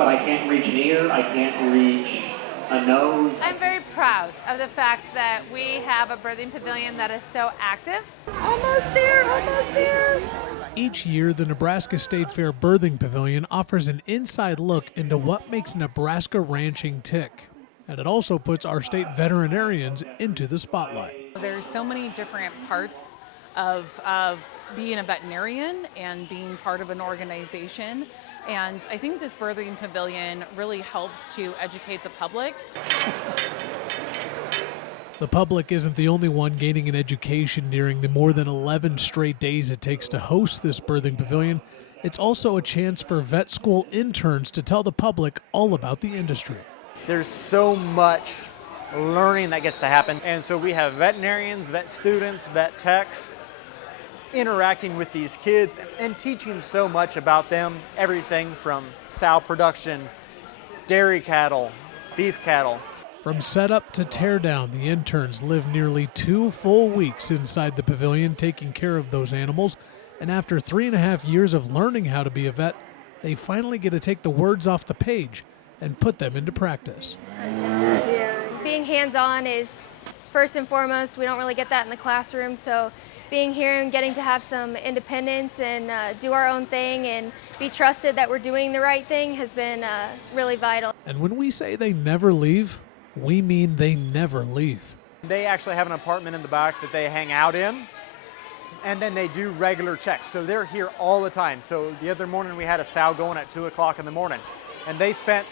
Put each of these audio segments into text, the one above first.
but I can't reach an ear, I can't reach a nose. I'm very proud of the fact that we have a birthing pavilion that is so active. Almost there, almost there. Each year, the Nebraska State Fair Birthing Pavilion offers an inside look into what makes Nebraska ranching tick. And it also puts our state veterinarians into the spotlight. There's so many different parts of being a veterinarian and being part of an organization. And I think this Birthing Pavilion really helps to educate the public. The public isn't the only one gaining an education during the more than 11 straight days it takes to host this Birthing Pavilion. It's also a chance for vet school interns to tell the public all about the industry. There's so much learning that gets to happen. And so we have veterinarians, vet students, vet techs interacting with these kids and teaching so much about them. Everything from sow production, dairy cattle, beef cattle. From setup to teardown, the interns live nearly 2 full weeks inside the pavilion taking care of those animals. And after 3.5 years of learning how to be a vet, they finally get to take the words off the page and put them into practice. Being hands-on is first and foremost. We don't really get that in the classroom, so being here and getting to have some independence and do our own thing and be trusted that we're doing the right thing has been really vital. And when we say they never leave, we mean they never leave. They actually have an apartment in the back that they hang out in, and then they do regular checks. So they're here all the time. So the other morning we had a sow going at 2 o'clock in the morning, and they spent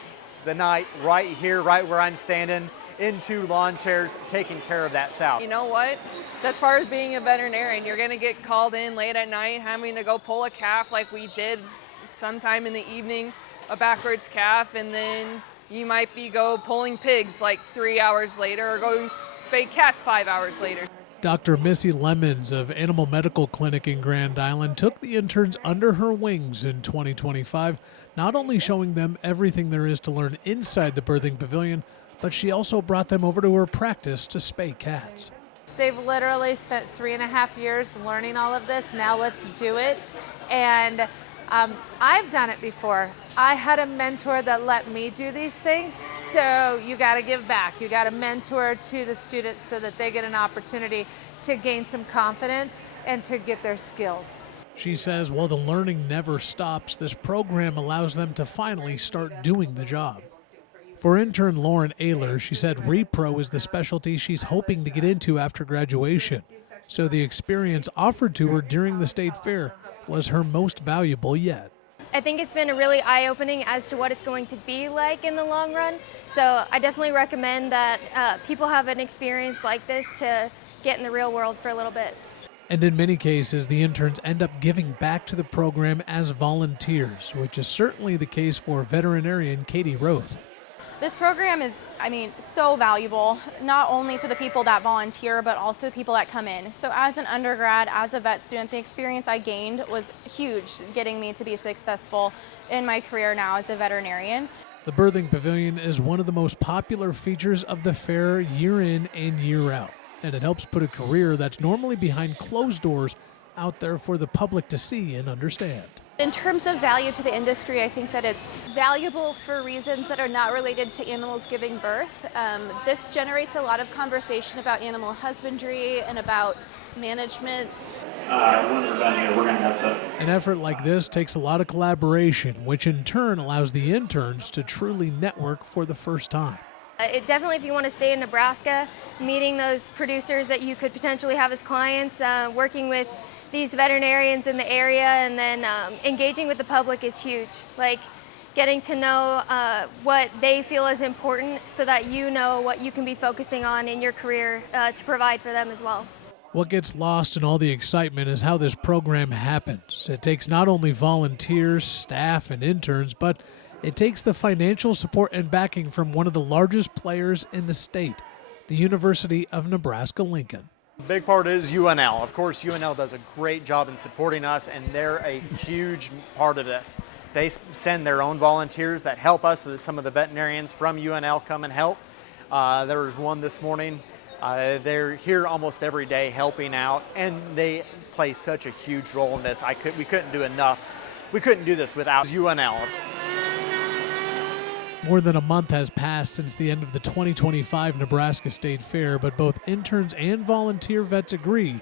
the night right here, right where I'm standing, in 2 lawn chairs, taking care of that sow. You know what? That's part of being a veterinarian. You're gonna get called in late at night having to go pull a calf like we did sometime in the evening, a backwards calf, and then you might be go pulling pigs like 3 hours later or going to spay cats 5 hours later. Dr. Missy Lemons of Animal Medical Clinic in Grand Island took the interns under her wings in 2025, not only showing them everything there is to learn inside the Birthing Pavilion, but she also brought them over to her practice to spay cats. They've literally spent 3.5 years learning all of this. Now let's do it. And I've done it before. I had a mentor that let me do these things. So you got to give back. You got to mentor to the students so that they get an opportunity to gain some confidence and to get their skills. She says while the learning never stops, this program allows them to finally start doing the job. For intern Lauren Ayler, she said repro is the specialty she's hoping to get into after graduation. So the experience offered to her during the state fair was her most valuable yet. I think it's been a really eye-opening as to what it's going to be like in the long run. So I definitely recommend that people have an experience like this to get in the real world for a little bit. And in many cases, the interns end up giving back to the program as volunteers, which is certainly the case for veterinarian Katie Roth. This program is, so valuable, not only to the people that volunteer, but also the people that come in. So as an undergrad, as a vet student, the experience I gained was huge, getting me to be successful in my career now as a veterinarian. The Birthing Pavilion is one of the most popular features of the fair year in and year out, and it helps put a career that's normally behind closed doors out there for the public to see and understand. In terms of value to the industry, I think that it's valuable for reasons that are not related to animals giving birth. This generates a lot of conversation about animal husbandry and about management. When we're done here, we're going to have to... An effort like this takes a lot of collaboration, which in turn allows the interns to truly network for the first time. It definitely, if you want to stay in Nebraska, meeting those producers that you could potentially have as clients, working with these veterinarians in the area, and then engaging with the public is huge. Like getting to know what they feel is important so that you know what you can be focusing on in your career to provide for them as well. What gets lost in all the excitement is how this program happens. It takes not only volunteers, staff, and interns, but it takes the financial support and backing from one of the largest players in the state, the University of Nebraska-Lincoln. The big part is UNL. Of course, UNL does a great job in supporting us, and they're a huge part of this. They send their own volunteers that help us. So some of the veterinarians from UNL come and help. There was one this morning. They're here almost every day helping out, and they play such a huge role in this. We couldn't do enough. We couldn't do this without UNL. More than a month has passed since the end of the 2025 Nebraska State Fair, but both interns and volunteer vets agree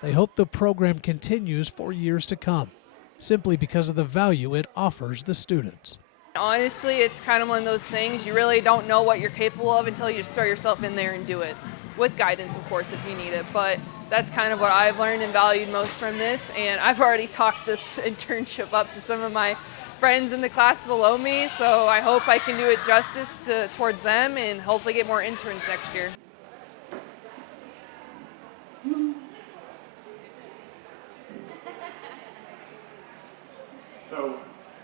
they hope the program continues for years to come, simply because of the value it offers the students. Honestly, it's kind of one of those things you really don't know what you're capable of until you just throw yourself in there and do it. With guidance, of course, if you need it. But that's kind of what I've learned and valued most from this. And I've already talked this internship up to some of my friends in the class below me. So I hope I can do it justice towards them and hopefully get more interns next year. So